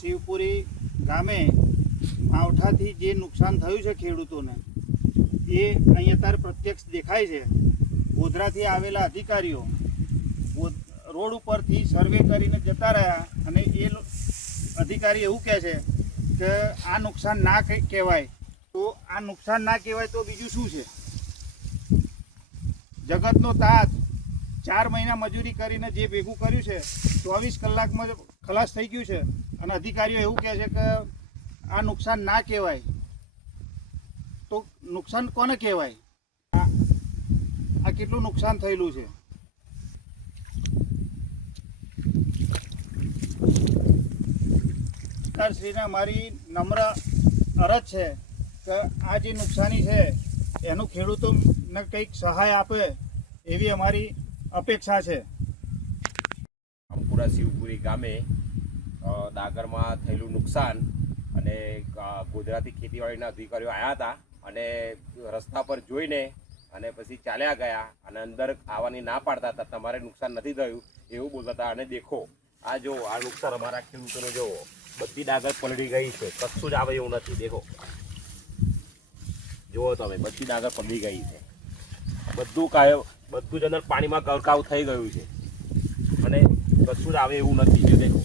શિવપુરી ગામે માવઠાથી જે નુકસાન થયું છે ખેડૂતોને, એ અહીં અત્યારે પ્રત્યક્ષ દેખાય છે. ગોધરાથી આવેલા અધિકારીઓ રોડ ઉપરથી સર્વે કરીને જતા રહ્યા અને એ અધિકારી એવું કહે છે કે આ નુકસાન ના કહેવાય. તો આ નુકસાન ના કહેવાય તો બીજું શું છે? જગતનો તાત ચાર મહિના મજૂરી કરીને જે ભેગું કર્યું છે, ચોવીસ કલાકમાં ખલાસ થઈ ગયું છે. અને અધિકારીઓ એવું કહે છે કે આ નુકસાન ના કહેવાય. તો નુકસાન કોને કહેવાય? આ કેટલું નુકસાન થયેલું છે? સરકારશ્રીને મારી નમ્ર અરજ છે કે આ જે નુકસાની છે, એનું ખેડૂતોને કંઈક સહાય આપે એવી અમારી અપેક્ષા છે. રામપુરા શિવપુરી ગામે ડાગરમાં થયેલું નુકસાન અને ગુજરાતી ખેતીવાડીના અધિકારીઓ આવ્યા હતા અને રસ્તા પર જોઈને અને પછી ચાલ્યા ગયા અને અંદર આવવાની ના પાડતા હતા, તમારે નુકસાન નથી થયું એવું બોલતા હતા. અને દેખો, આ જો, આ નુકસાન અમારા ખેડૂતોને જોવો બધી ડાગર પલળી ગઈ છે, કશું જ આવે એવું નથી, દેખો. જુઓ તમે, બધી ડાગર પલળી ગઈ છે. બધું કાય બધું જ અંદર પાણીમાં ગરકાવ થઈ ગયું છે. અને કશું જ આવે એવું નથી. જે દેખો